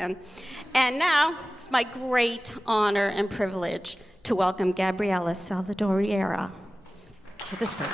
again. And now it's my great honor and privilege to welcome Gabriela Salvador Riera to the stage.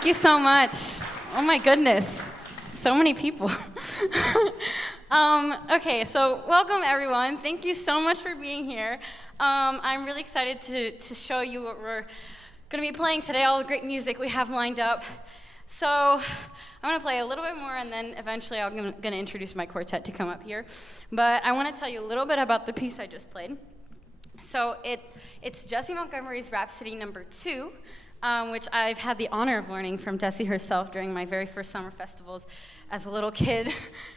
Thank you so much. Oh my goodness, so many people. Okay, so welcome everyone. Thank you so much for being here. I'm really excited to show you what we're going to be playing today, all the great music we have lined up. So I'm going to play a little bit more, and then eventually I'm going to introduce my quartet to come up here. But I want to tell you a little bit about the piece I just played. So it's Jessie Montgomery's Rhapsody No. 2, which I've had the honor of learning from Jessie herself during my very first summer festivals as a little kid,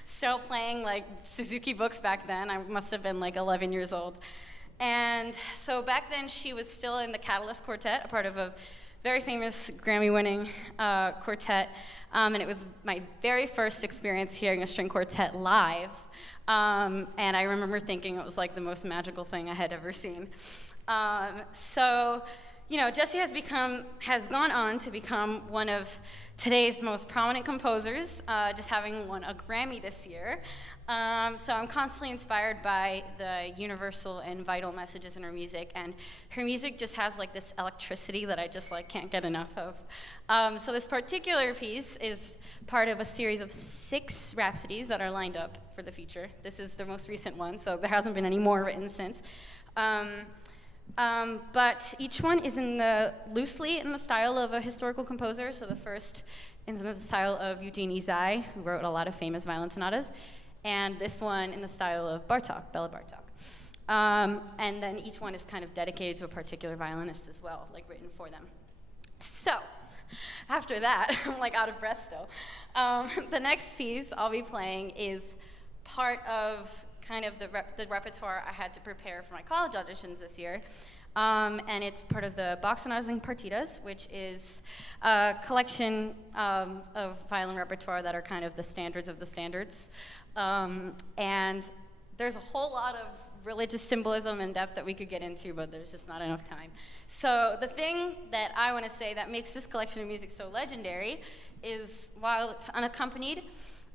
still playing like Suzuki books back then. I must have been like 11 years old. And so back then she was still in the Catalyst Quartet, a part of a very famous Grammy-winning quartet, and it was my very first experience hearing a string quartet live, and I remember thinking it was like the most magical thing I had ever seen. So, you know, Jessie has gone on to become one of today's most prominent composers, just having won a Grammy this year. So I'm constantly inspired by the universal and vital messages in her music, and her music just has like this electricity that I just like can't get enough of. So this particular piece is part of a series of 6 rhapsodies that are lined up for the future. This is the most recent one, so there hasn't been any more written since. But each one is loosely in the style of a historical composer. So the first is in the style of Eugene Izai, who wrote a lot of famous violin sonatas, and this one in the style of Bartók, Bela Bartók. And then each one is kind of dedicated to a particular violinist as well, like written for them. So after that, I'm like out of breath still. The next piece I'll be playing is part of kind of the repertoire I had to prepare for my college auditions this year. And it's part of the Bach Sonatas and Partitas, which is a collection of violin repertoire that are kind of the standards of the standards. And there's a whole lot of religious symbolism and depth that we could get into, but there's just not enough time. So the thing that I want to say that makes this collection of music so legendary is, while it's unaccompanied,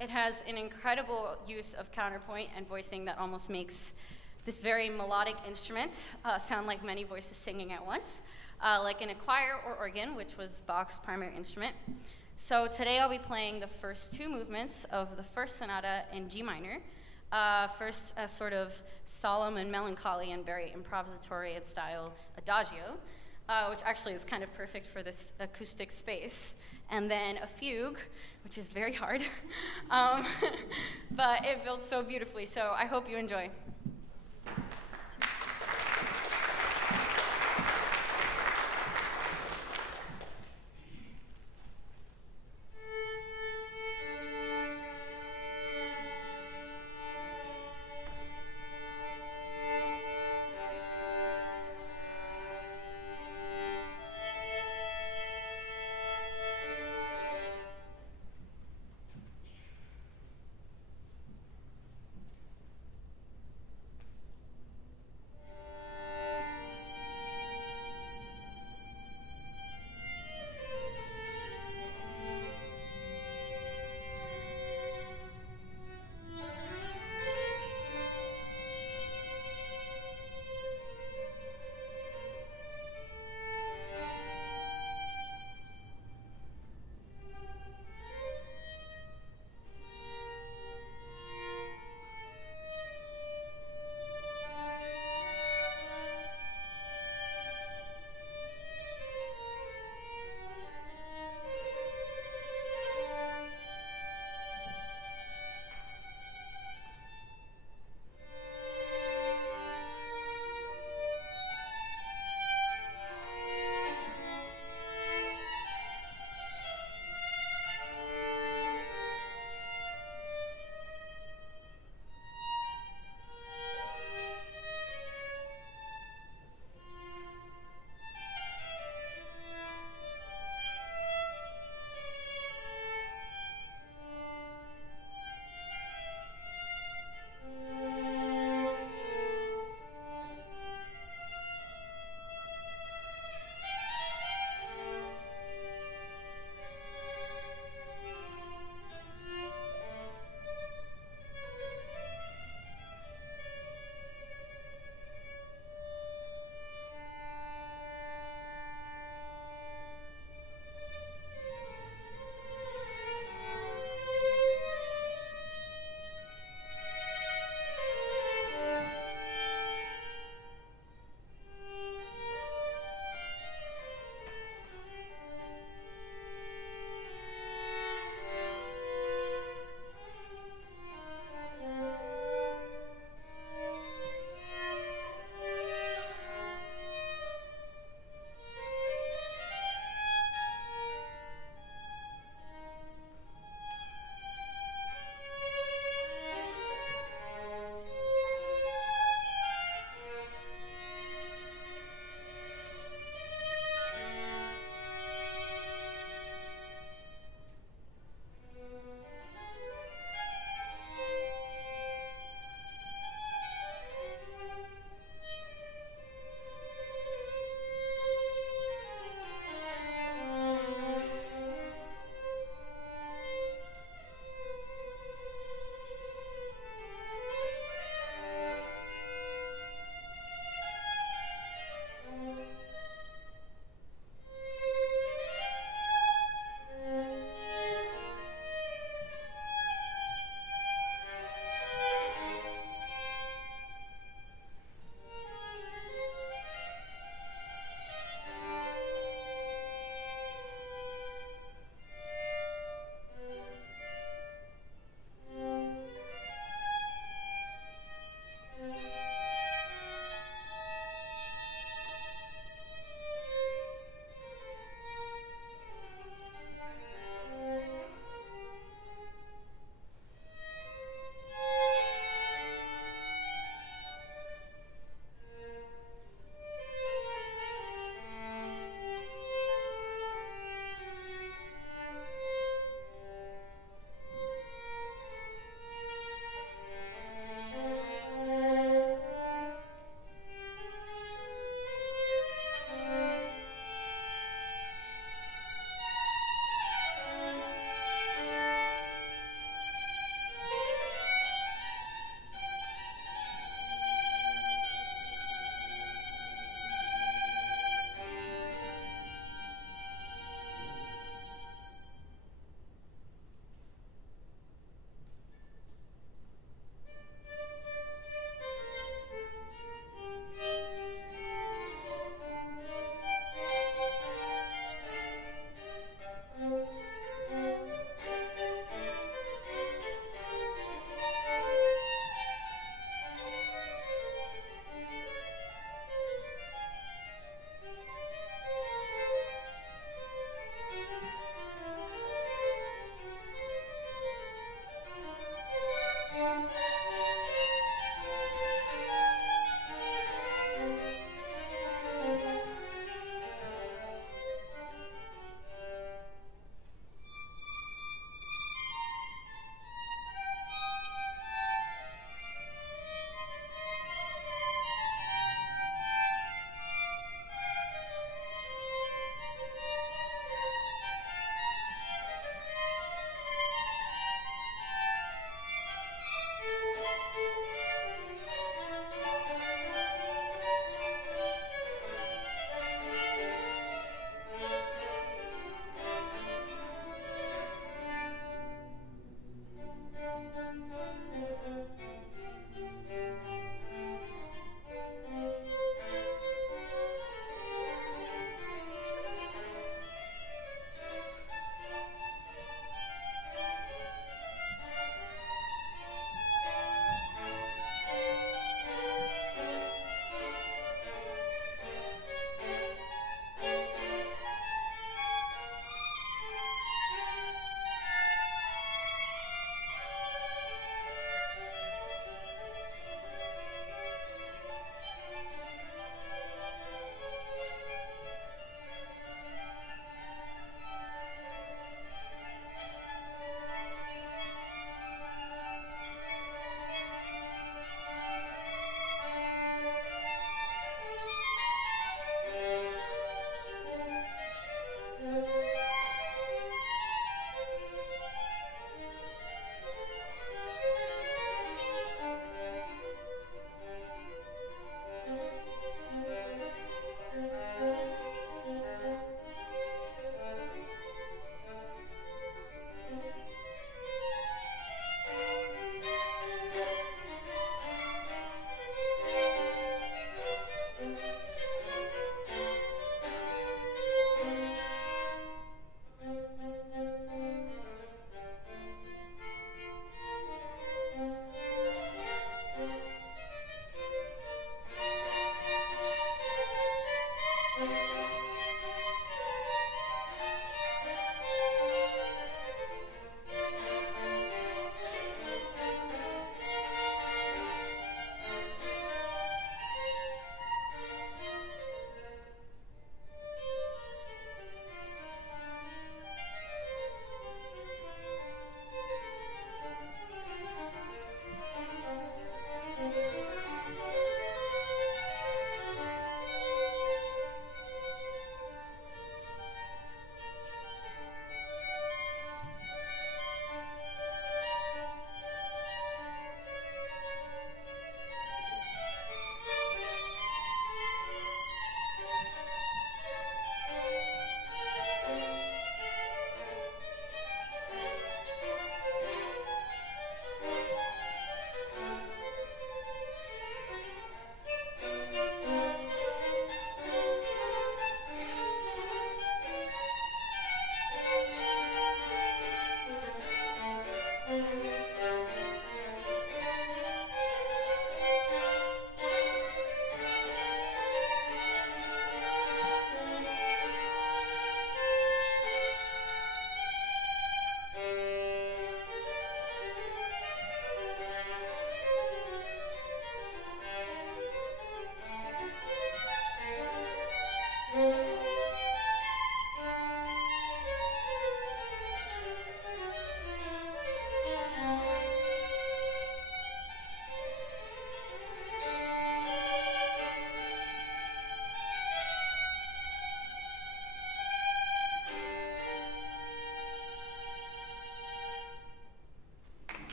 it has an incredible use of counterpoint and voicing that almost makes this very melodic instrument sound like many voices singing at once, like in a choir or organ, which was Bach's primary instrument. So today I'll be playing the first 2 movements of the first sonata in G minor. First, a sort of solemn and melancholy and very improvisatory in style adagio, which actually is kind of perfect for this acoustic space. And then a fugue, which is very hard, but it builds so beautifully, so I hope you enjoy.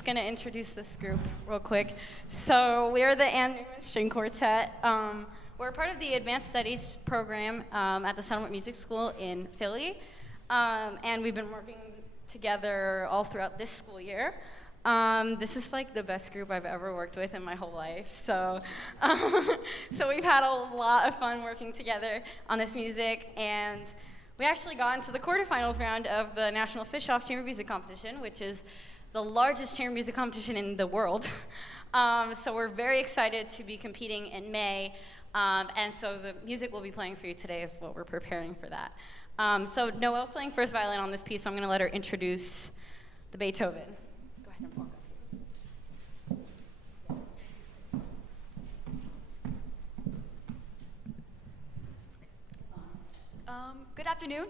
Just going to introduce this group real quick. So we are the Ann Newman String Quartet. We're part of the Advanced Studies program at the Settlement Music School in Philly. And we've been working together all throughout this school year. This is like the best group I've ever worked with in my whole life. So, so we've had a lot of fun working together on this music. And we actually got into the quarterfinals round of the National Fish-Off Chamber Music Competition, which is the largest chamber music competition in the world. So we're very excited to be competing in May. And so the music we'll be playing for you today is what we're preparing for that. So Noelle's playing first violin on this piece, so I'm going to let her introduce the Beethoven. Go ahead and walk up. Good afternoon.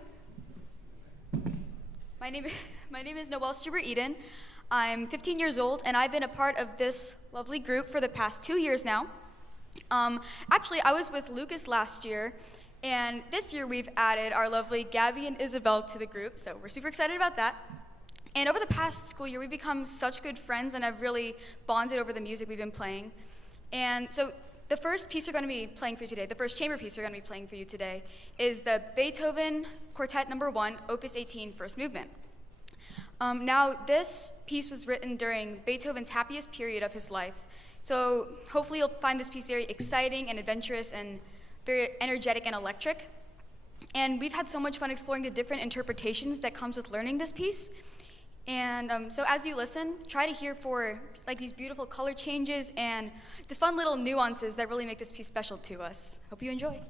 My name is Noelle Stubert-Eden. I'm 15 years old, and I've been a part of this lovely group for the past 2 years now. Actually, I was with Lucas last year, and this year we've added our lovely Gabby and Isabel to the group, so we're super excited about that. And over the past school year, we've become such good friends and have really bonded over the music we've been playing. And so the first piece we're going to be playing for you today, the first chamber piece we're going to be playing for you today, is the Beethoven Quartet No. 1, Opus 18, First Movement. Now, this piece was written during Beethoven's happiest period of his life. So hopefully you'll find this piece very exciting and adventurous and very energetic and electric. And we've had so much fun exploring the different interpretations that comes with learning this piece. And so as you listen, try to hear for like these beautiful color changes and these fun little nuances that really make this piece special to us. Hope you enjoy.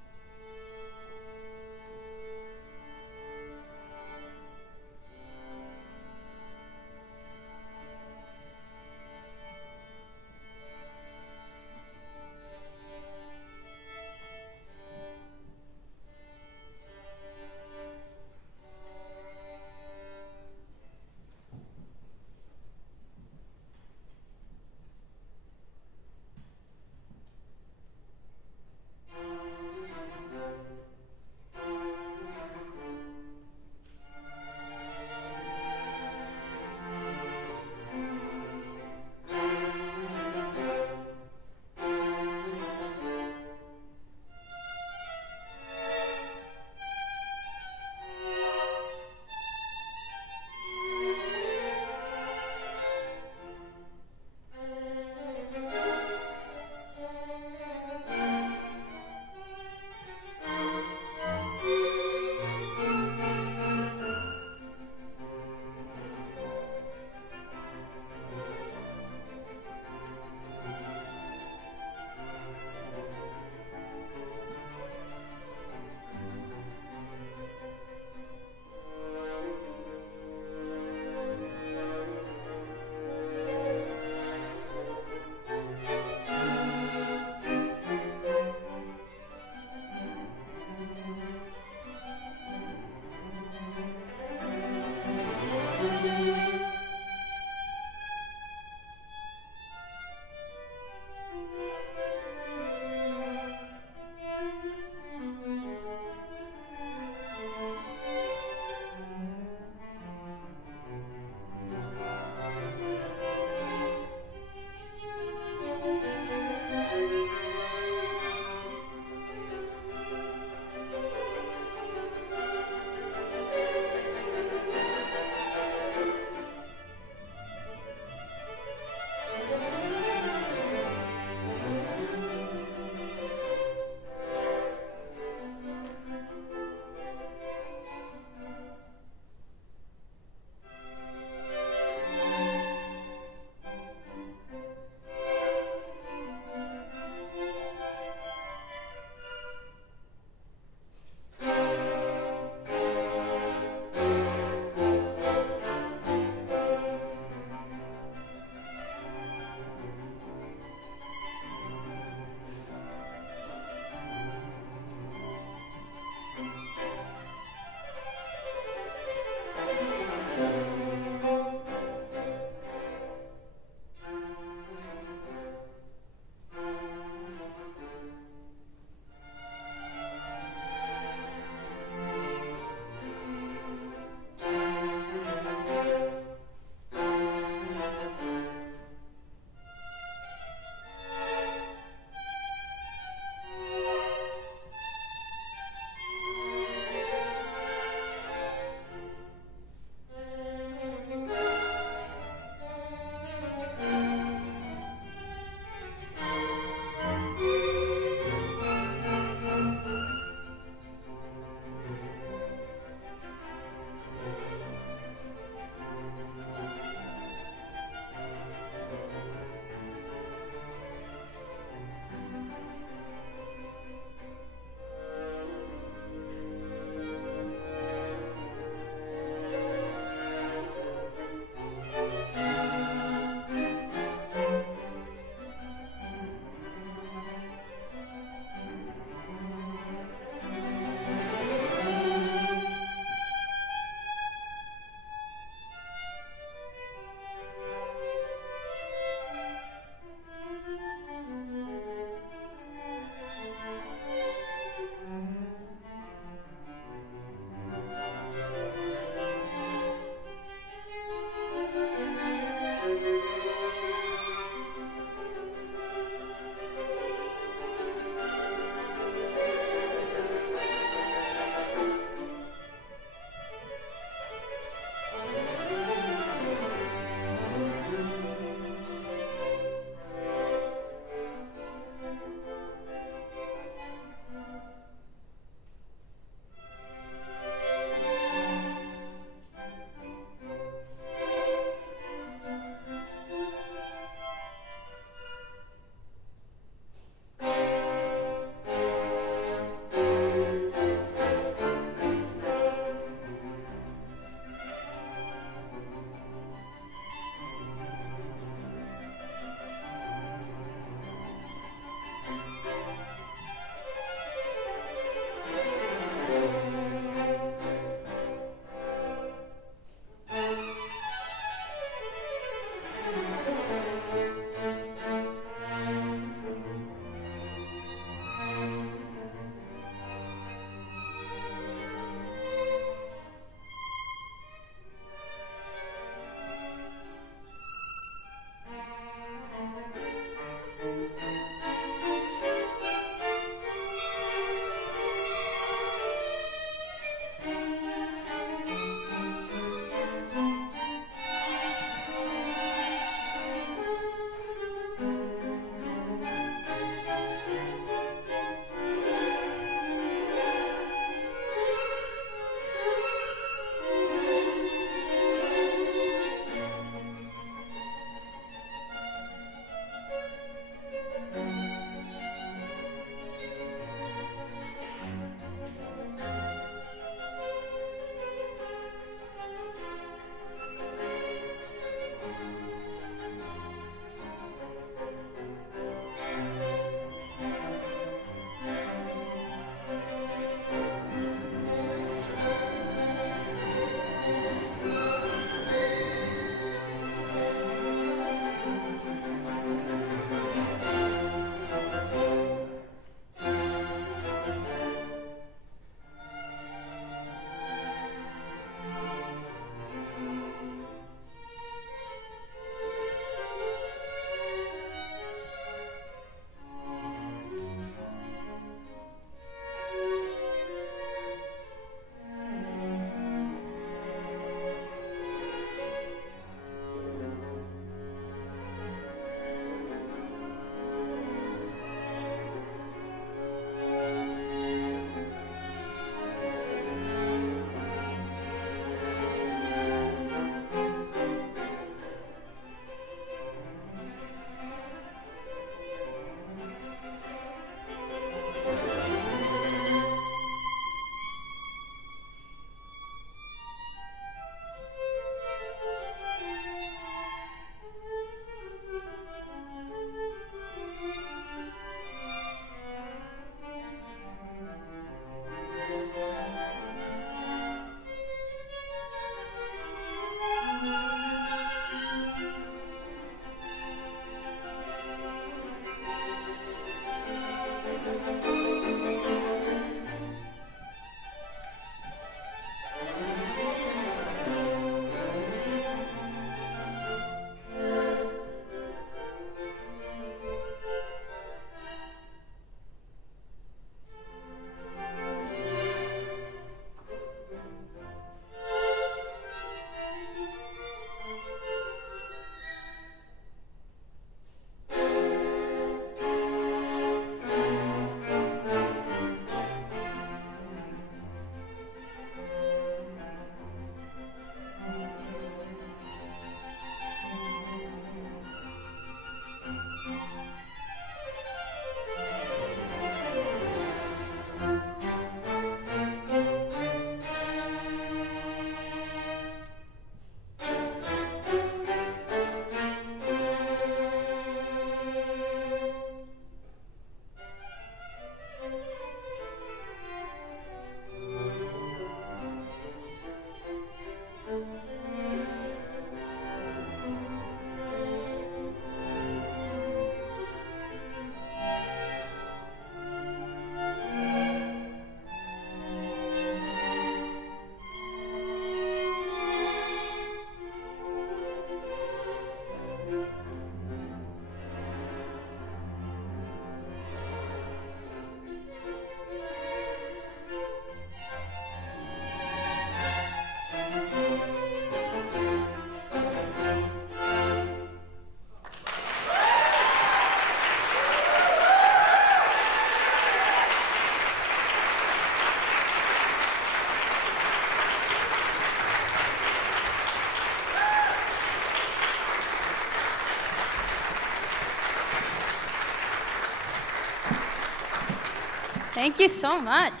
Thank you so much.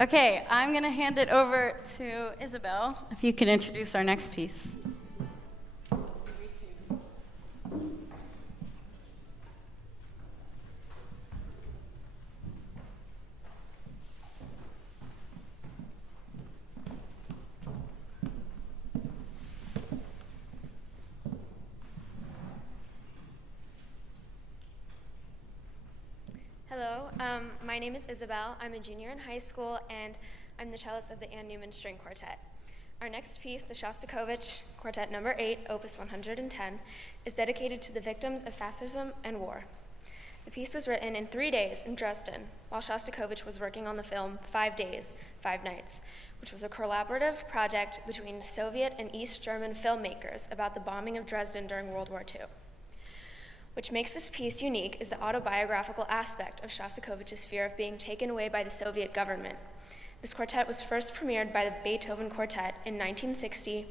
Okay, I'm going to hand it over to Isabel, if you can introduce our next piece. Hello, my name is Isabel. I'm a junior in high school, and I'm the cellist of the Ann Newman String Quartet. Our next piece, the Shostakovich Quartet Number 8, Opus 110, is dedicated to the victims of fascism and war. The piece was written in 3 days in Dresden, while Shostakovich was working on the film 5 Days, 5 Nights, which was a collaborative project between Soviet and East German filmmakers about the bombing of Dresden during World War II. Which makes this piece unique is the autobiographical aspect of Shostakovich's fear of being taken away by the Soviet government. This quartet was first premiered by the Beethoven Quartet in 1960,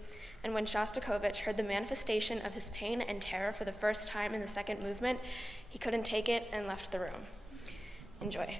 and when Shostakovich heard the manifestation of his pain and terror for the first time in the second movement, he couldn't take it and left the room. Enjoy.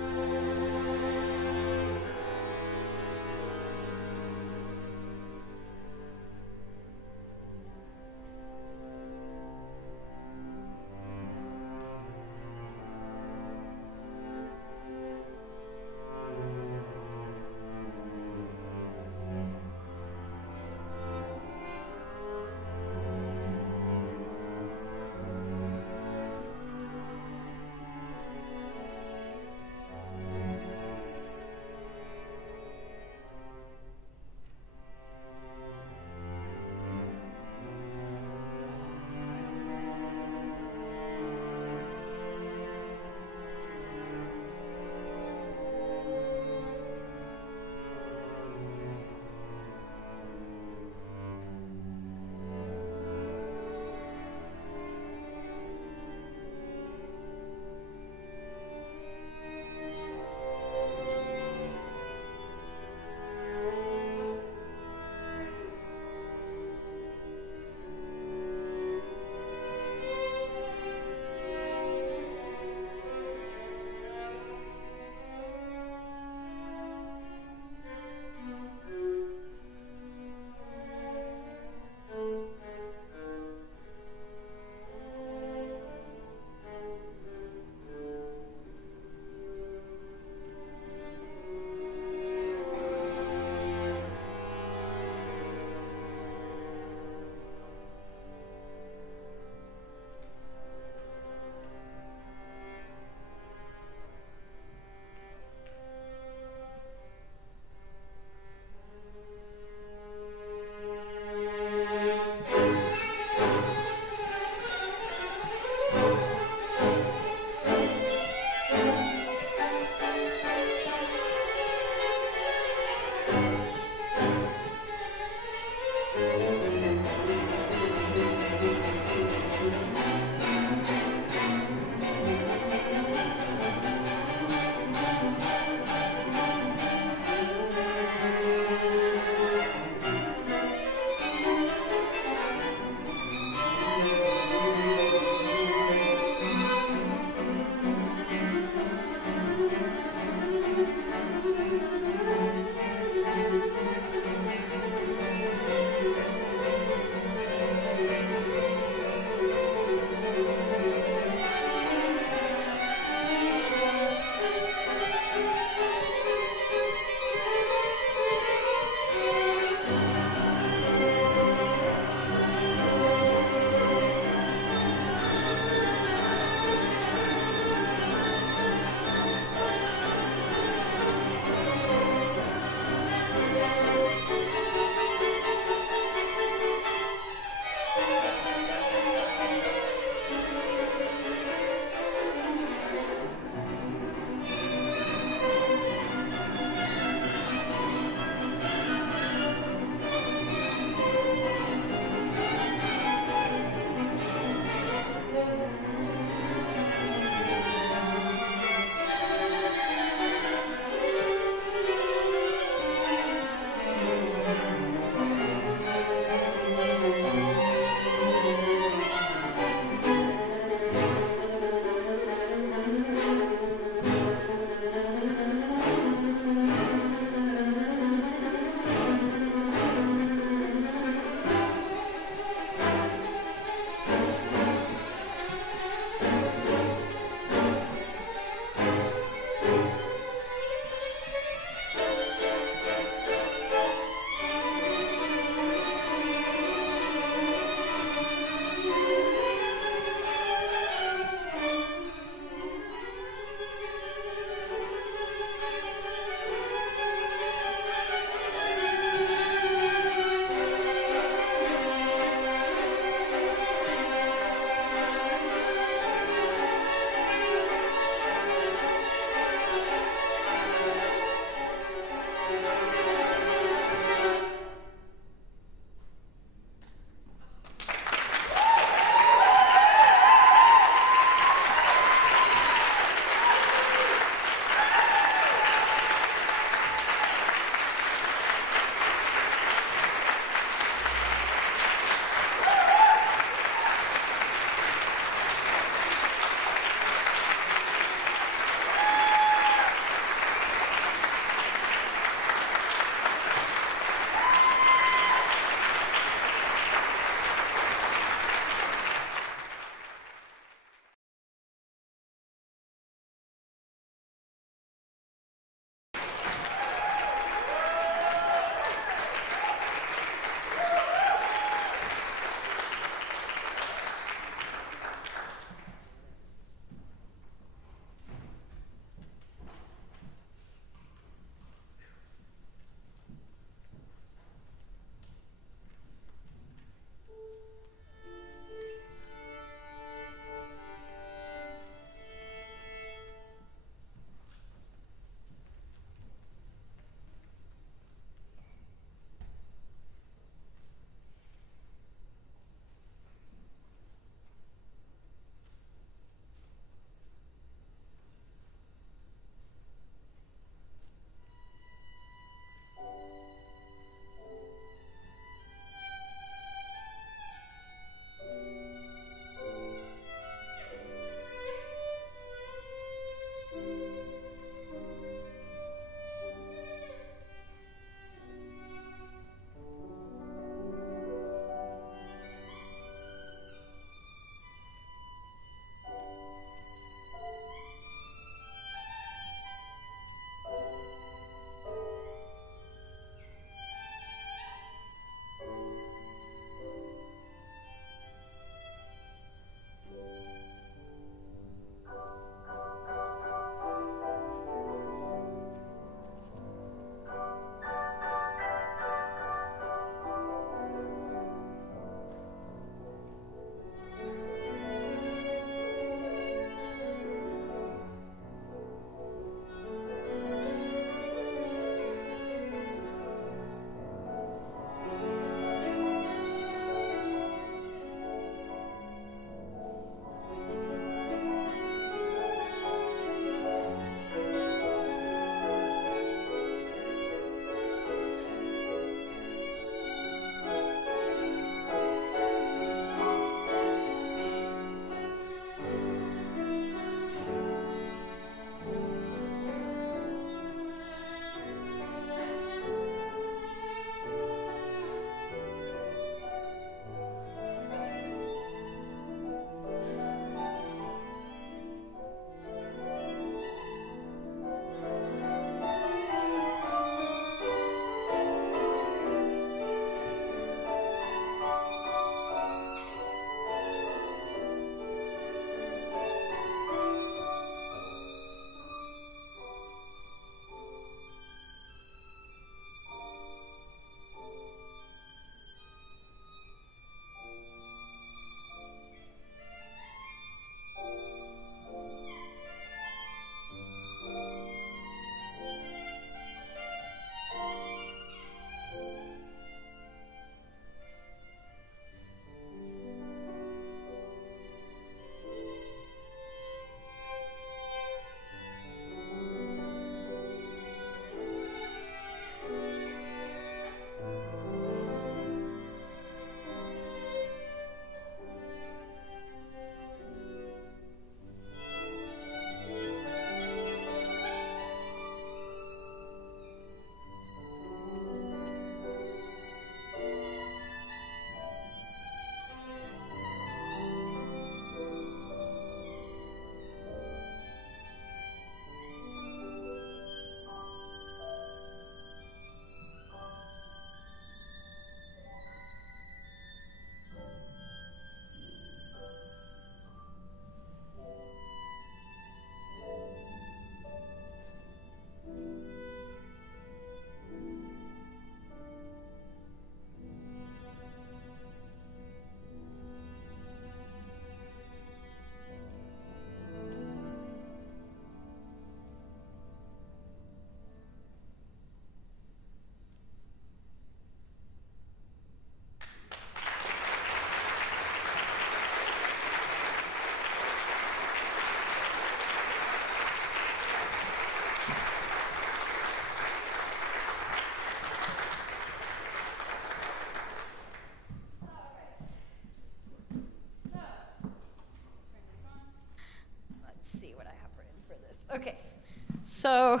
So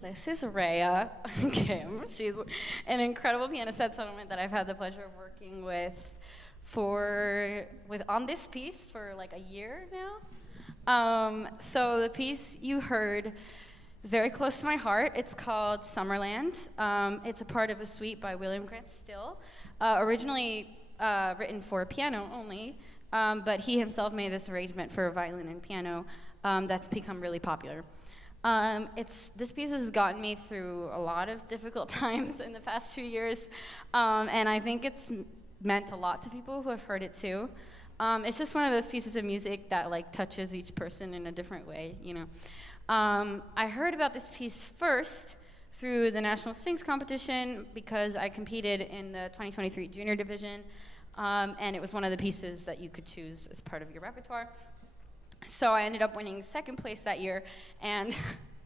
this is Riera Kim. She's an incredible pianist at Settlement that I've had the pleasure of working with on this piece for like a year now. So the piece you heard is very close to my heart. It's called Summerland. It's a part of a suite by William Grant Still, originally written for piano only, but he himself made this arrangement for violin and piano that's become really popular. This piece has gotten me through a lot of difficult times in the past few years, and I think it's meant a lot to people who have heard it too. It's just one of those pieces of music that like touches each person in a different way, you know. I heard about this piece first through the National Sphinx competition because I competed in the 2023 junior division, and it was one of the pieces that you could choose as part of your repertoire. So I ended up winning second place that year, and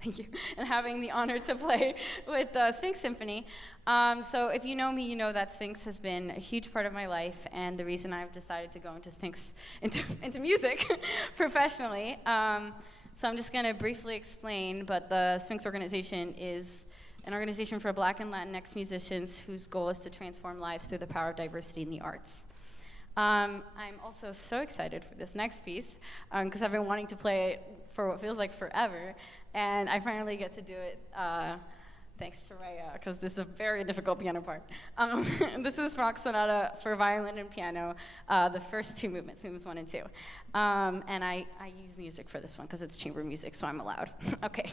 thank you, and having the honor to play with the Sphinx Symphony. So if you know me, you know that Sphinx has been a huge part of my life, and the reason I've decided to go into music professionally. So I'm just going to briefly explain, but the Sphinx organization is an organization for Black and Latinx musicians whose goal is to transform lives through the power of diversity in the arts. I'm also so excited for this next piece because I've been wanting to play it for what feels like forever, and I finally get to do it thanks to Riera, because this is a very difficult piano part. This is Bach Sonata for violin and piano, the first two movements 1 and 2. And I use music for this one because it's chamber music, so I'm allowed. Okay.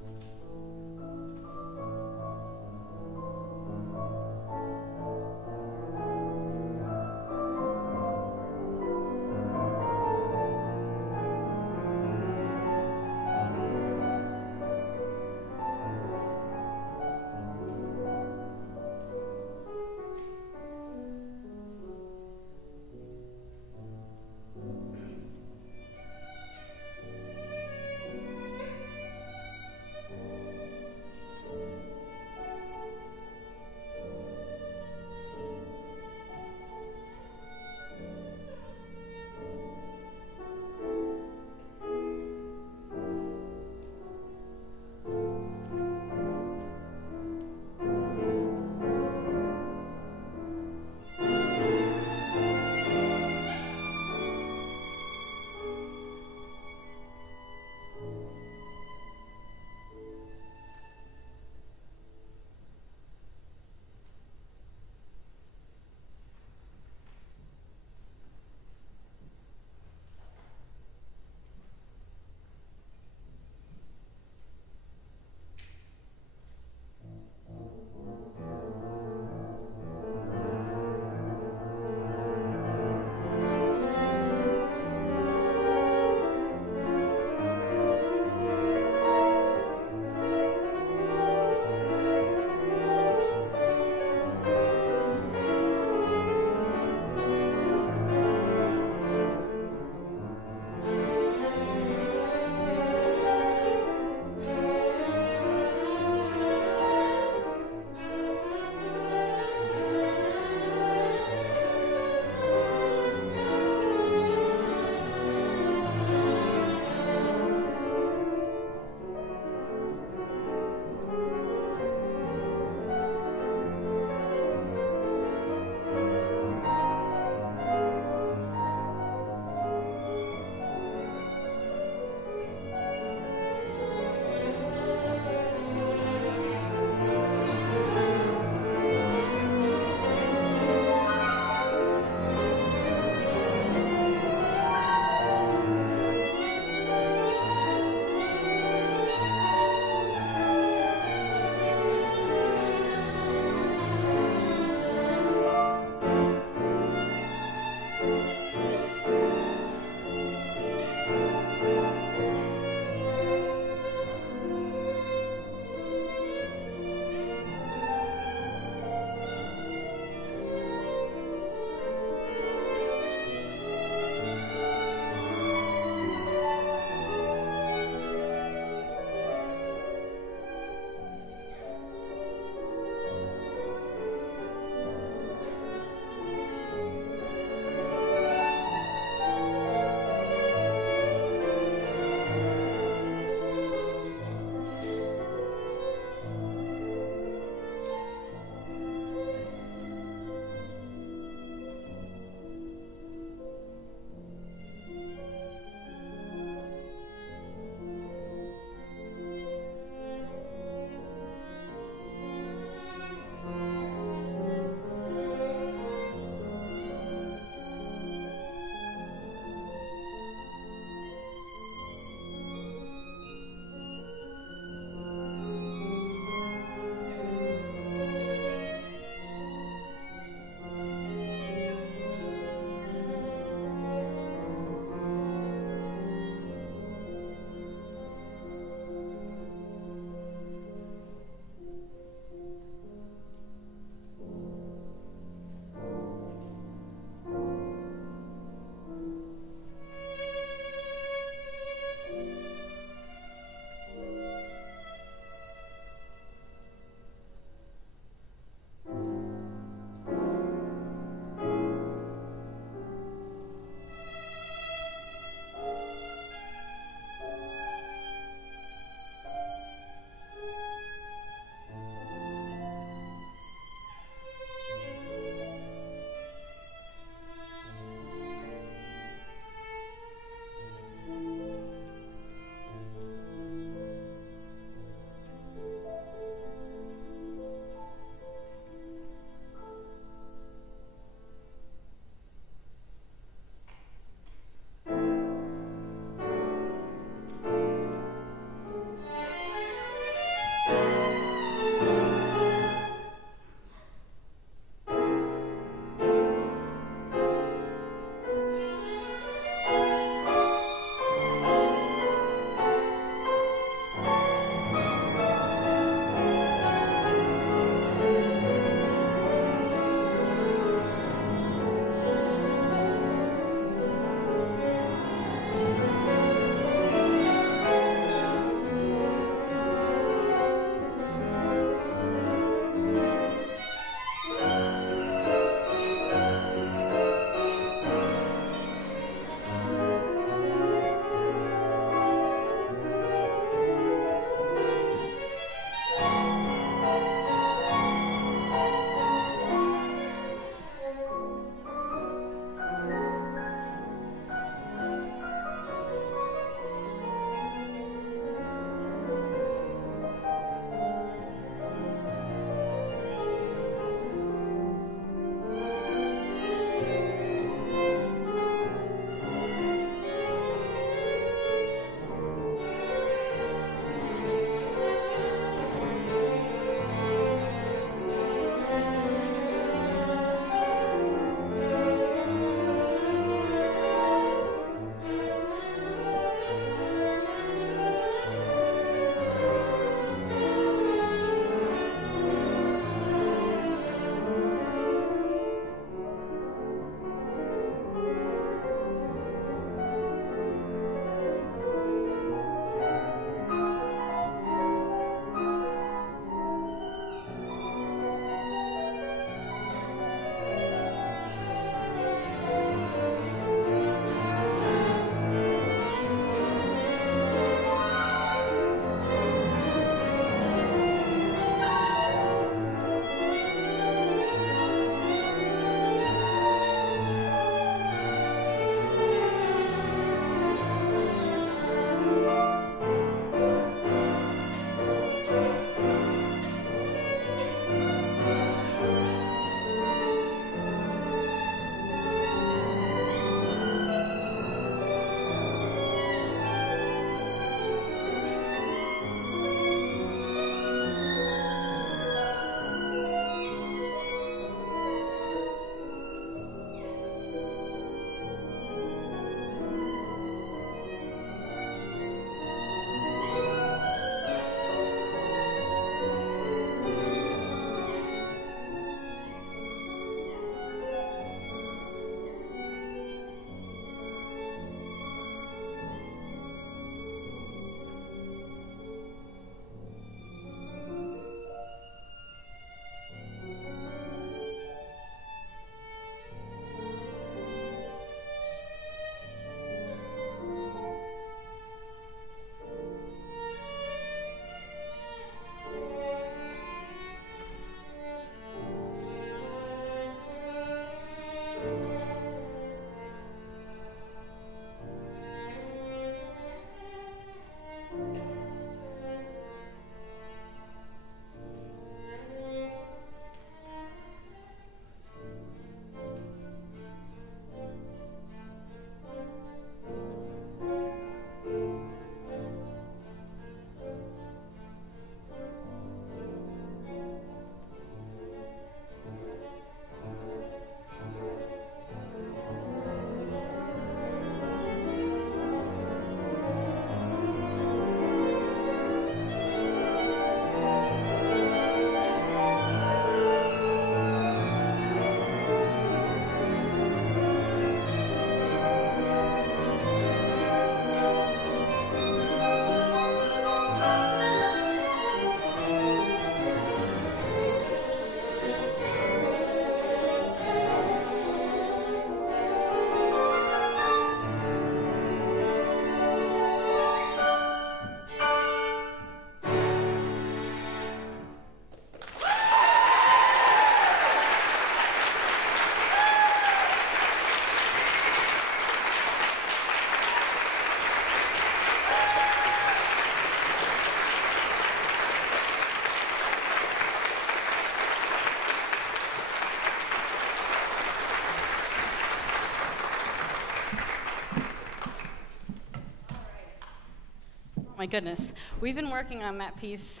my goodness. We've been working on that piece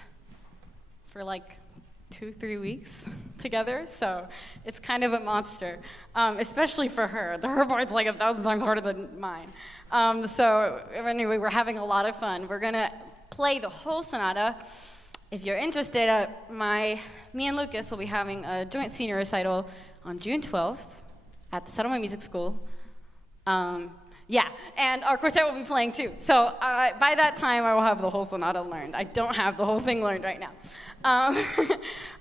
for like 2-3 weeks together, so it's kind of a monster, especially for her. Her part's like 1,000 times harder than mine. So anyway, we're having a lot of fun. We're gonna play the whole sonata. If you're interested, me and Lucas will be having a joint senior recital on June 12th at the Settlement Music School. Yeah, and our quartet will be playing too. So by that time, I will have the whole sonata learned. I don't have the whole thing learned right now.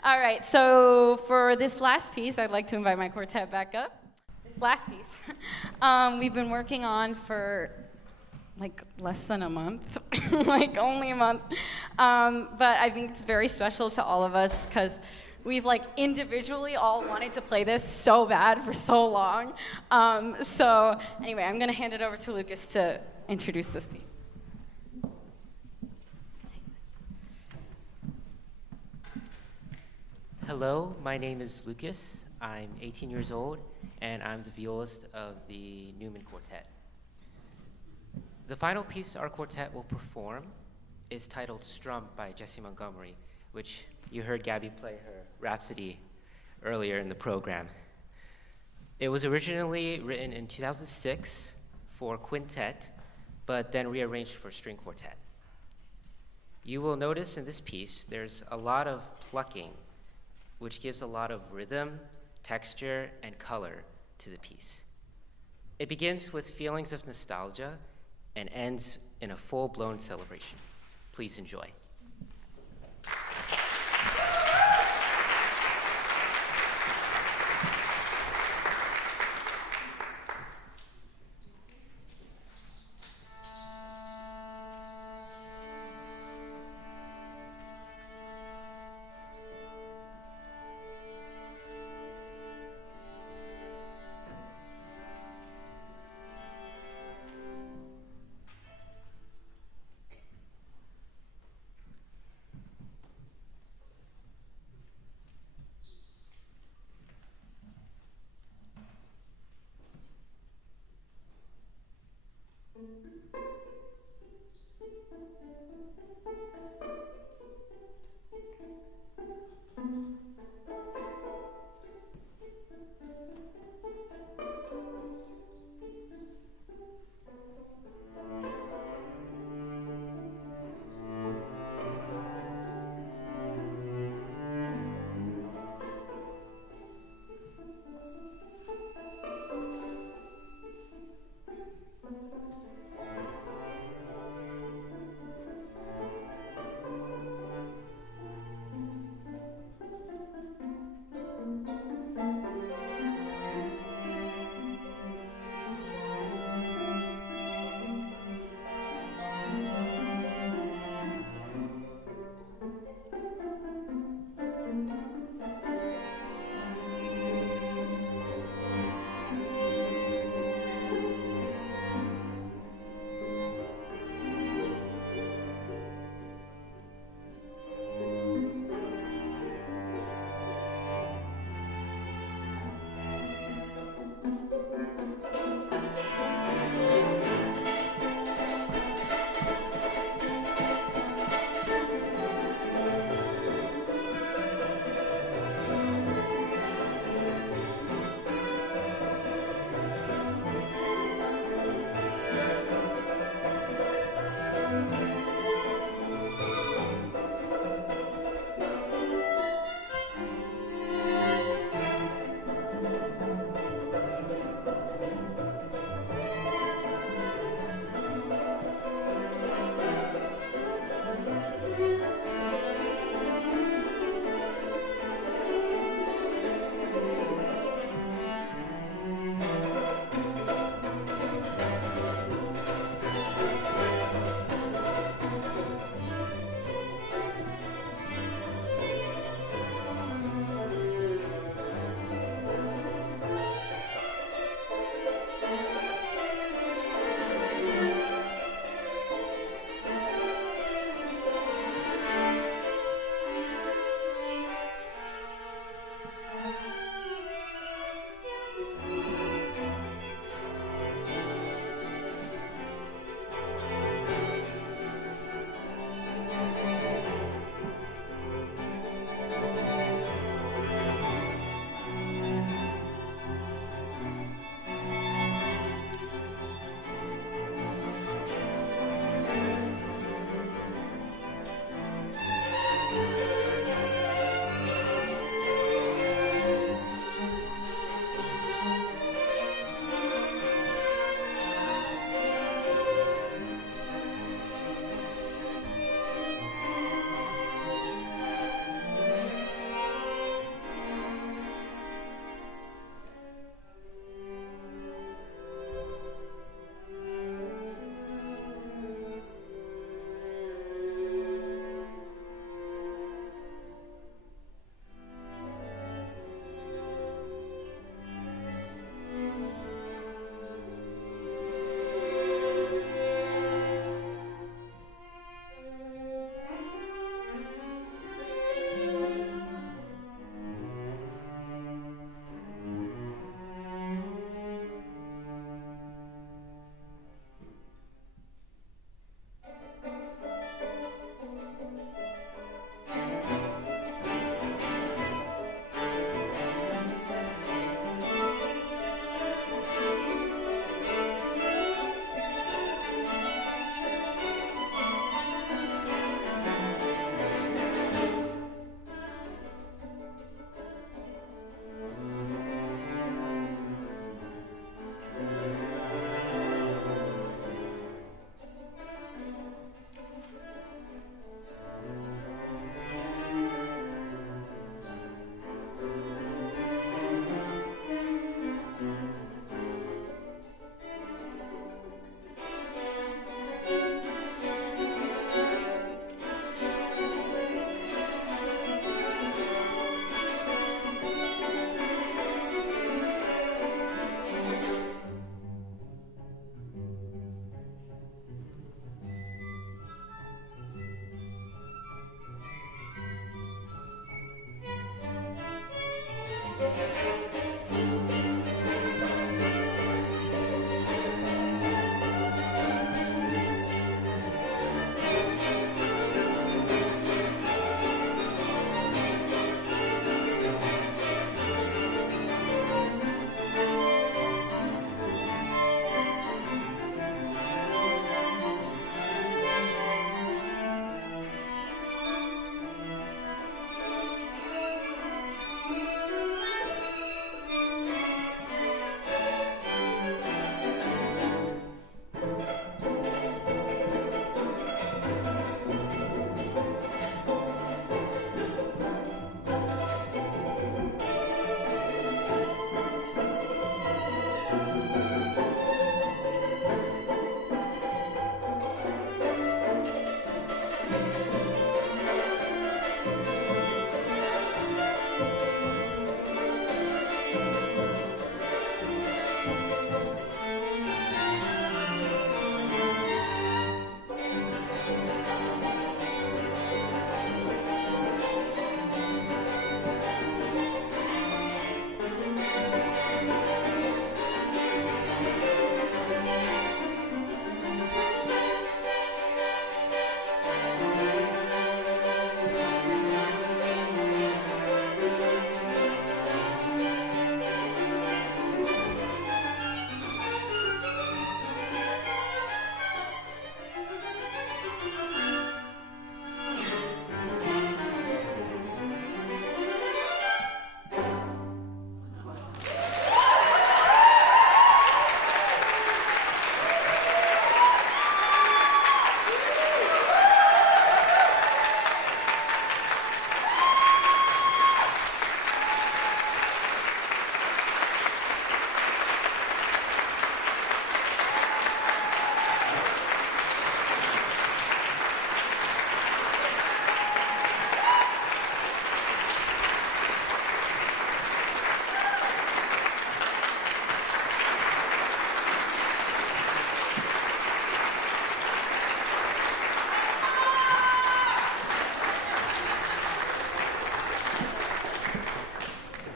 All right, so for this last piece, I'd like to invite my quartet back up. This last piece, we've been working on for like less than a month, like only a month. But I think it's very special to all of us because we've like individually all wanted to play this so bad for so long. So anyway, I'm gonna hand it over to Lucas to introduce this piece. Hello, my name is Lucas. I'm 18 years old, and I'm the violist of the Newman Quartet. The final piece our quartet will perform is titled Strum by Jessie Montgomery, which you heard Gabby play her Rhapsody earlier in the program. It was originally written in 2006 for quintet, but then rearranged for string quartet. You will notice in this piece there's a lot of plucking, which gives a lot of rhythm, texture, and color to the piece. It begins with feelings of nostalgia and ends in a full-blown celebration. Please enjoy.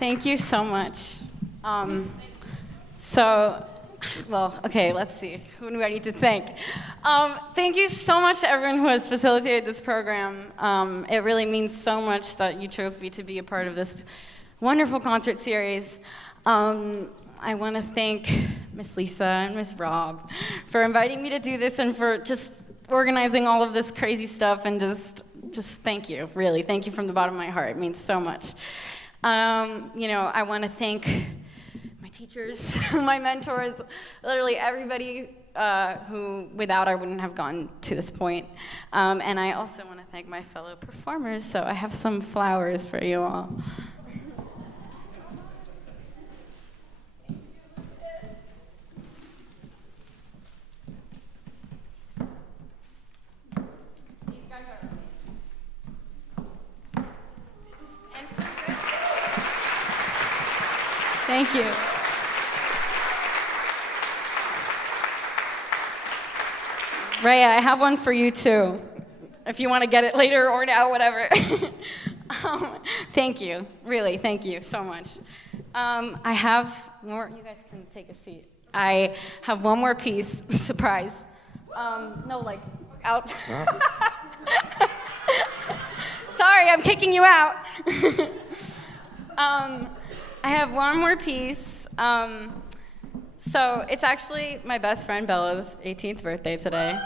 Thank you so much. Okay, let's see. Who do I need to thank? Thank you so much to everyone who has facilitated this program. It really means so much that you chose me to be a part of this wonderful concert series. I want to thank Miss Lisa and Miss Rob for inviting me to do this and for just organizing all of this crazy stuff, and just thank you, really. Thank you from the bottom of my heart. It means so much. I want to thank my teachers, my mentors, literally everybody who without I wouldn't have gotten to this point. And I also want to thank my fellow performers, so I have some flowers for you all. Thank you. Rhea, I have one for you too, if you want to get it later or now, whatever. Thank you, really, thank you so much. I have more, you guys can take a seat. I have one more piece, surprise. Out. Sorry, I'm kicking you out. I have one more piece. So it's actually my best friend Bella's 18th birthday today.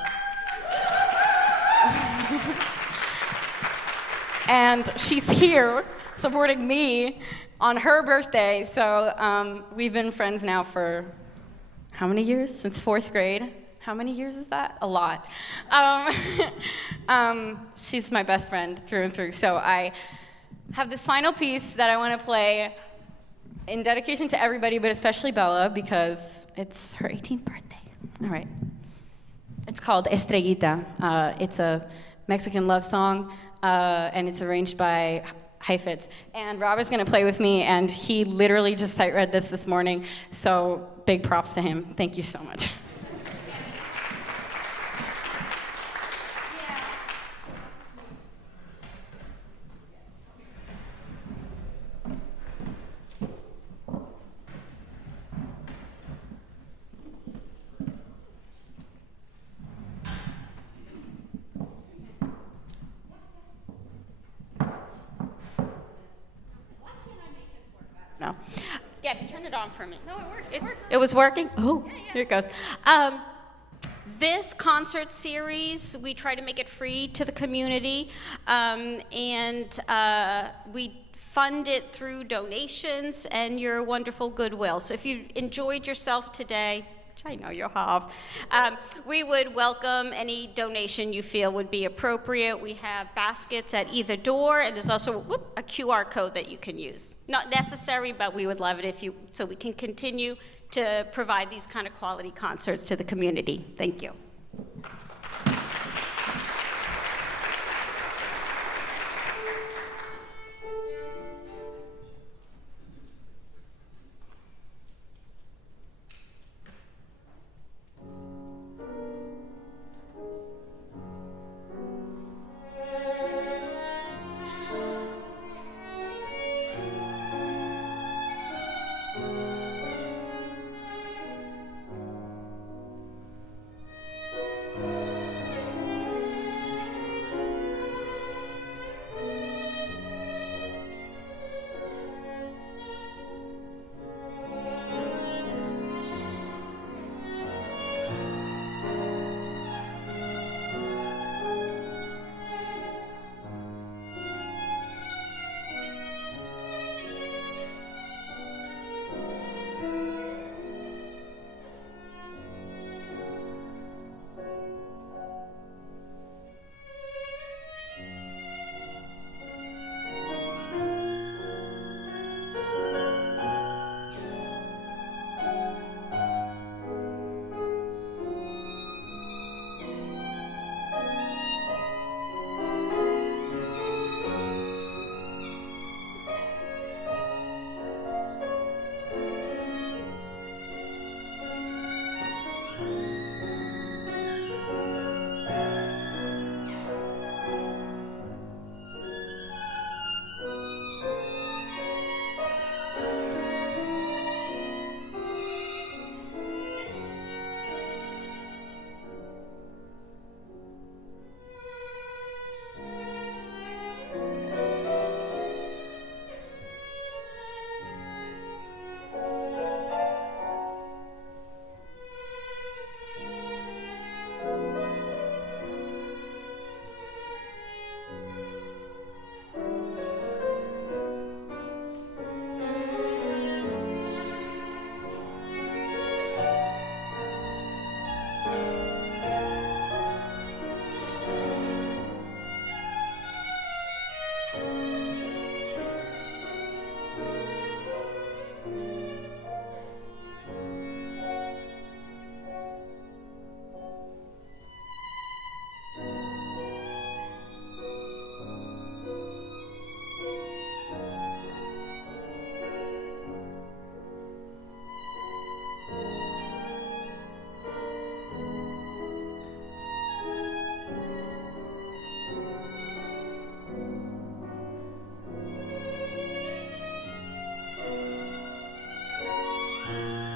And she's here supporting me on her birthday. So we've been friends now for how many years? Since 4th grade. How many years is that? A lot. She's my best friend through and through. So I have this final piece that I want to play in dedication to everybody, but especially Bella, because it's her 18th birthday. All right. It's called Estrellita. It's a Mexican love song, and it's arranged by Heifetz. And Rob is going to play with me, and he literally just sight read this morning, so big props to him. Thank you so much. No. Yeah, turn it on for me. No, it works. It works. It was working? Oh, Yeah. here it goes. This concert series, we try to make it free to the community, and we fund it through donations and your wonderful goodwill. So if you enjoyed yourself today, which I know you have, we would welcome any donation you feel would be appropriate. We have baskets at either door, and there's also a QR code that you can use. Not necessary, but we would love it if you, so we can continue to provide these kind of quality concerts to the community. Thank you. you.